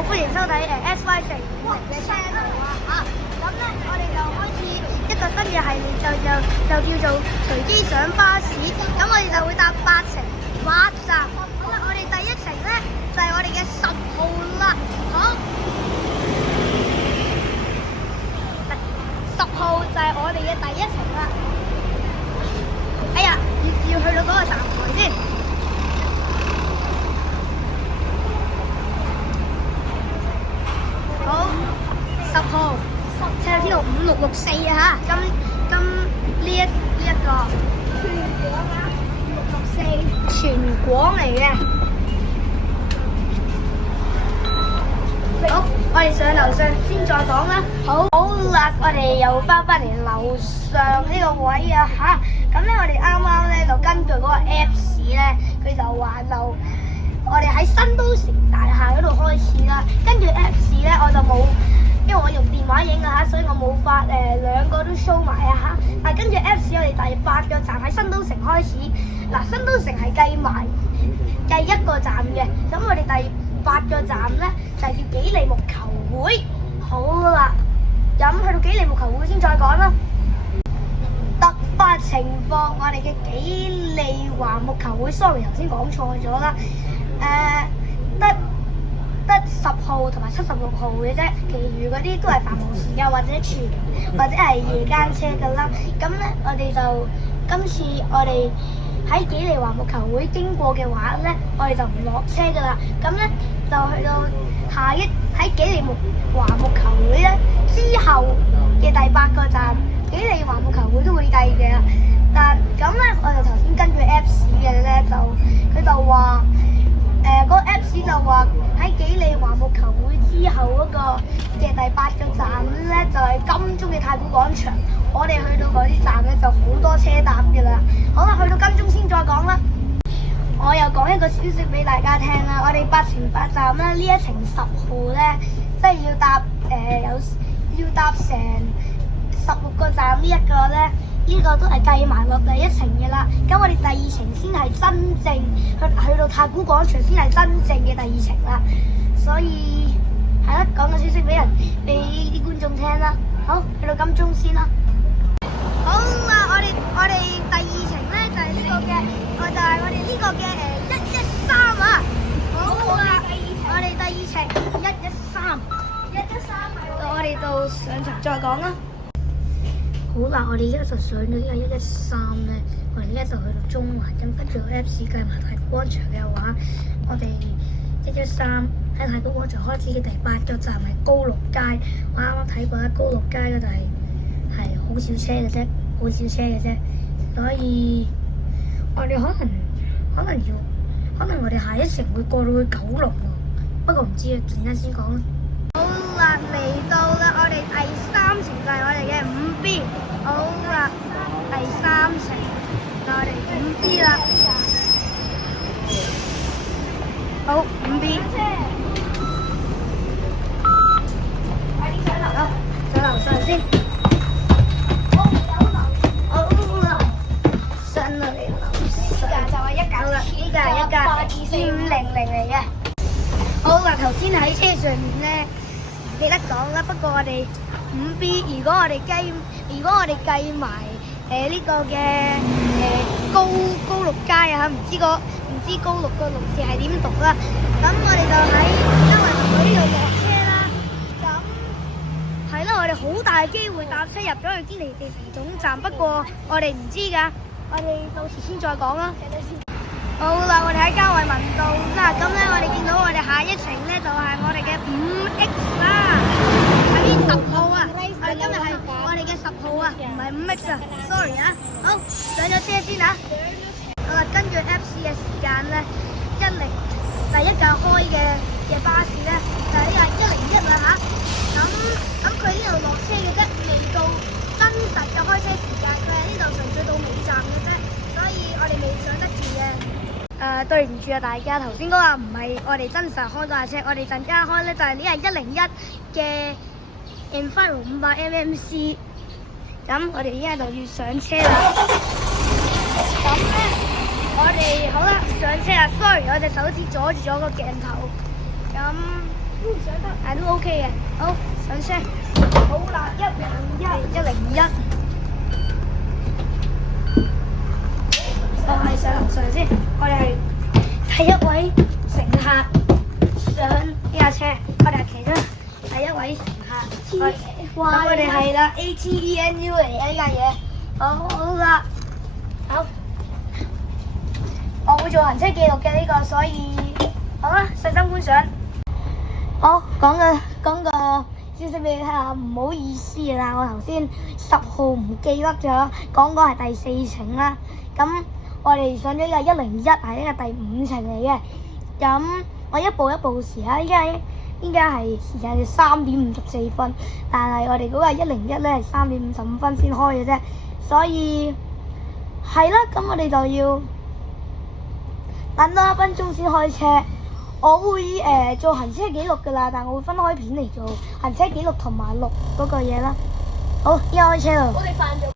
好，歡迎收睇SY450嘅 channel 啊！咁咧，我哋就開始一個新嘅系列，就叫做隨機上巴士。咁我哋就會搭8站。好啦，我哋第一程咧就係我哋嘅10號啦。好，10號就係我哋嘅第一程啦。哎呀，要去到嗰個站台先。好，10號，車輛編號5664啊嚇，今呢一個5664全廣嚟嘅。好，我哋上樓上先再講啦。好啦，我哋又翻嚟樓上呢個位啊嚇。咁咧，我哋啱啱咧就根據嗰個 Apps 咧，佢就話就我哋喺新都城大廈嗰度開始啦。跟住 Apps 咧，我就冇，因為我用電話影啊嚇，所以我冇發兩個都 show 埋啊嚇。但跟住 Apps 我哋第8個站喺新都城開始。嗱，新都城係計一個站嘅，咁我哋第8個站咧就係叫紀利木球會。好啦，咁去到紀利木球會先再講啦。突發情況，我哋嘅紀利華木球會 ，sorry 頭先講錯咗啦。得10號同埋76號嘅啫，其餘嗰啲都係繁忙時間或者係夜間車噶啦。咁咧，我哋就今次我哋喺紀利華木球會經過嘅話咧，我哋就唔落車噶啦。咁咧就去到喺紀利華木球會咧之後嘅第8個站。紀利華木球會都會計嘅，但咁咧，我就頭先跟住 Apps 嘅咧，佢就話嗰個 Apps 就話喺紀利華木球會之後嗰個嘅第8個站咧，就係金鐘嘅太古廣場。我哋去到嗰啲站咧，就好多車搭嘅啦。好啦，去到金鐘先再講啦。我又講一個消息俾大家聽啦。我哋8程8站啦，呢一程10號咧，即係要搭成16個站呢一個咧，呢個都係計埋落第1程嘅啦。咁我哋第2程先係真正去到太古廣場先係真正嘅第2程啦。所以係啦，講個消息俾啲觀眾聽啦。好，去到金鐘先啦。好啦，我哋第2程咧就係呢個嘅，就係我哋呢個嘅113啊。好啦，我哋第2程113，我哋到上層再講啦。好啦，我哋而家就上咗呢個113咧，我哋而家就去到中環，咁跟住個 Apps 計埋太古廣場嘅話，我哋113喺太古廣場開始嘅第8個站係高綠街。我啱啱睇過啦，高綠街嗰度係好少車嘅啫，所以我哋可能我哋下一程會過到去九龍喎，不過唔知啊，陣間先講啦。好啦，嚟到啦，我哋第3程就係我哋嘅5B。好啦，第3程就係我哋5B啦。好，5B。好，上樓上先。好啦，上到嚟樓上就係197啦，呢架係一架2500嚟嘅。好啦，頭先喺車上面咧唔記得講啦，不過我哋5B，如果我哋計埋呢個嘅高綠街啊，唔知高綠個綠字係點讀啦。咁我哋就喺嘉惠民道呢度落車啦。咁係啦，我哋好大機會搭車入咗去堅尼地城總站，不過我哋唔知㗎，我哋到時先再講啦。好啦，我哋喺嘉惠民道啦，咁咧我哋見到我哋下一程咧就係我哋嘅5X 啦，喺10號啊，我哋今日係我哋嘅10號啊，唔係5X 啊 ，sorry 啊。好，上咗車先啊。好啦，根據 Apps 嘅時間咧，第一架開嘅巴士咧就係呢個101啦嚇。咁佢呢度落車嘅啫，未到真實嘅開車時間，佢喺呢度純粹到尾站嘅啫，所以我哋未上得住嘅。對唔住啊，大家頭先嗰個唔係我哋真實開嗰架車，我哋陣間開咧就係呢係101嘅 Enviro 500mmc。咁我哋依家就要上車啦。咁咧，我哋好啦，上車啦。Sorry，我隻手指阻住咗個鏡頭。咁上得，係都 OK 嘅。好，上車。好啦，101。我係上樓上先，我哋係第一位乘客上呢架車，我哋係其中第一位乘客。咁我哋係啦 ，ATENU 嚟嘅呢架嘢。好啦，好，我會做行車記錄嘅呢個，所以好啦，細心觀賞。好，講個消息俾你聽下，唔好意思啦，我頭先10號唔記得咗講係第4程啦。咁我哋上咗呢個101係呢個第5程嚟嘅。咁我一步一步時啦，依家係時間係3點54分，但係我哋嗰個101咧係3點55分先開嘅啫，所以係啦，咁我哋就要等多1分鐘先開車。我會做行車記錄㗎啦，但我會分開片嚟做行車記錄同埋錄嗰個嘢啦。好，依家開車啦。我哋犯咗。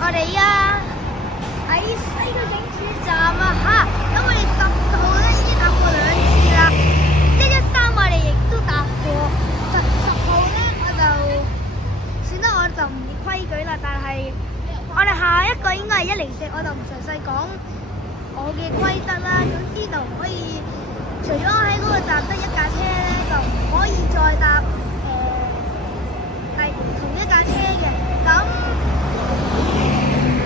我哋依家喺西區警署站啊嚇，咁我哋10號咧已經搭過2次啦，113我哋亦都搭過，10號咧算得我就唔理規矩啦，但係我哋下一個應該係104，我就唔詳細講我嘅規則啦。總之就唔可以，除咗喺嗰個站得1架車咧，就唔可以再搭同一架車嘅。咁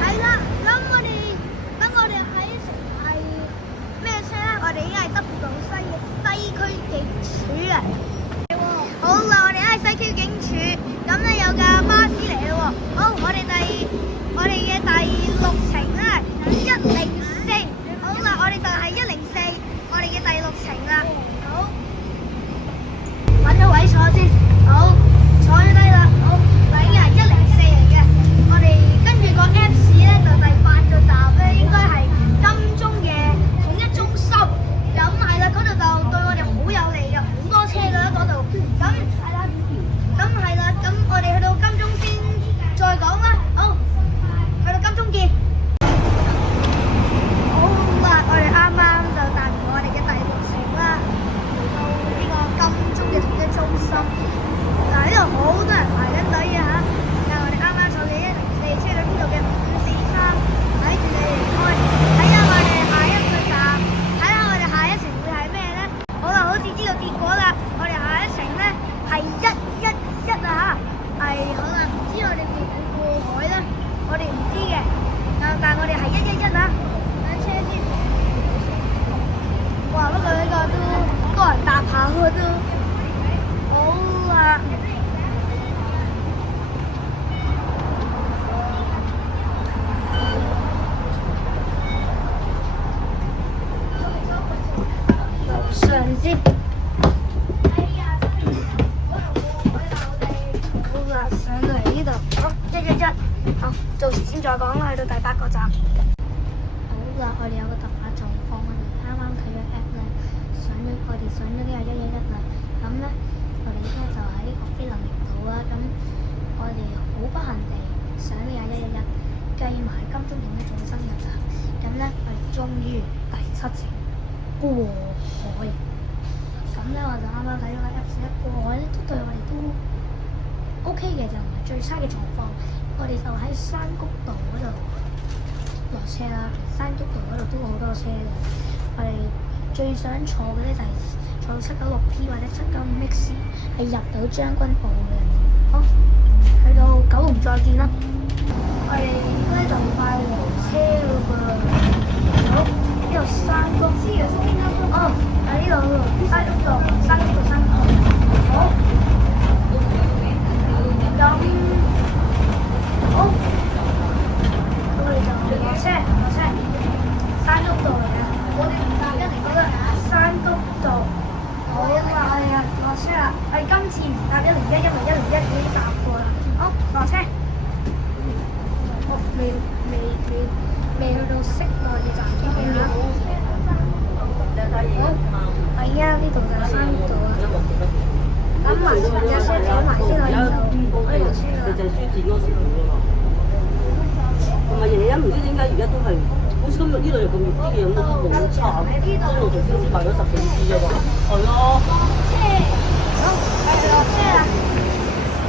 係啦，咁等我哋喺係咩車咧？我哋已經係德輔道西區警署啊！好啦，我哋喺西區警署，咁咧有架巴士嚟咯喎。好，好，到時先再講啦，去到第8個站。好啦，我哋有個突發狀況，我哋啱啱睇咗 app 咧，我哋上咗呢個111啦，咁咧我哋而家就喺呢個菲林明島啦，咁我哋好不幸地上呢個111，計埋金鐘點嘅總生日啊，咁咧我哋終於第7程過海，咁咧我就啱啱睇咗個 app 過海咧，都對我哋都 OK 嘅，就唔係最差嘅狀況。我哋就喺山谷道嗰度落車啦，山谷道嗰度都好多車嘅。我哋最想坐嘅咧就係坐到796P 或者795X，係入到將軍澳嘅。好，去到九龍再見啦。我哋咧就快落車嘞噃。好，呢度山谷。哦，喺呢度山谷道。好。咁好，我哋就落車，山谷道嚟嘅，我哋唔搭101啦，山谷道，好啊，我哋落車啦，我哋今次唔搭101，因為101已經搭過啦，好，落車，我未去到室內嘅站嘅，好，我而家呢度就係山谷道啦。等埋架車走埋先可以落車啦。就係書展嗰時去㗎嘛。同埋111唔知點解而家都係，好似今日呢度又咁熱啲嘅，咁都冇差。呢度頭先先賣咗10幾支啫喎。係咯。好，我哋落車啦。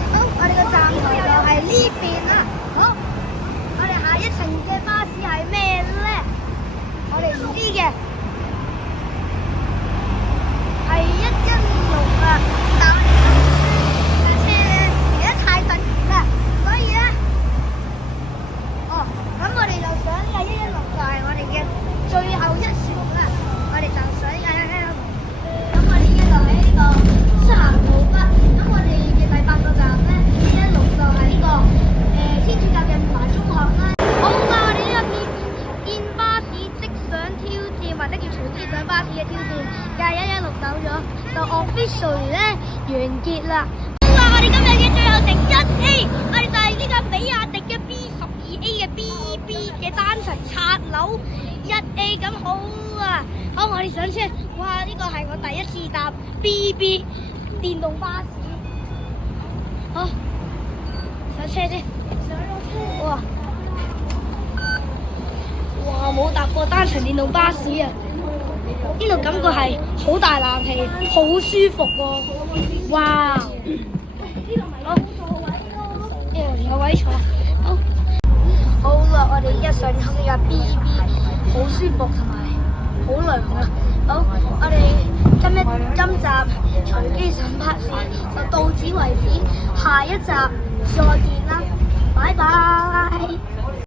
好，我哋個站台就係呢邊啦。好，我哋下一程嘅巴士係咩咧？我哋唔知嘅。係116啊！但係架車咧而家太突然啦，所以咧，咁我哋就上呢個116就係我哋嘅最後一程啦。我哋就上呢個116，咁我哋而家就喺呢個西行路北。咁我哋嘅第8個站咧，116就係呢個天主教嘅華中學啦。好啦，我哋呢個見巴士即上挑戰或者叫隨機上巴士嘅挑戰，就係116走咗，就 officially 咧完結啦。好啦，我哋今日嘅最後程1A，我哋就係呢個比亞迪嘅 B12A 嘅 BB 嘅單層拆樓1A， 咁好啊！好，我哋上車。哇，呢個係我第一次搭 BB 電動巴士。好，上車先。哇！哇，冇搭過單層電動巴士啊！呢度感覺係好大冷氣，好舒服喎！哇！好，有位坐。好啦，我哋而家上咗呢架 BB， 好舒服同埋好涼啊！好，我哋今集隨機上巴士就到此為止，下一集再見啦，拜拜。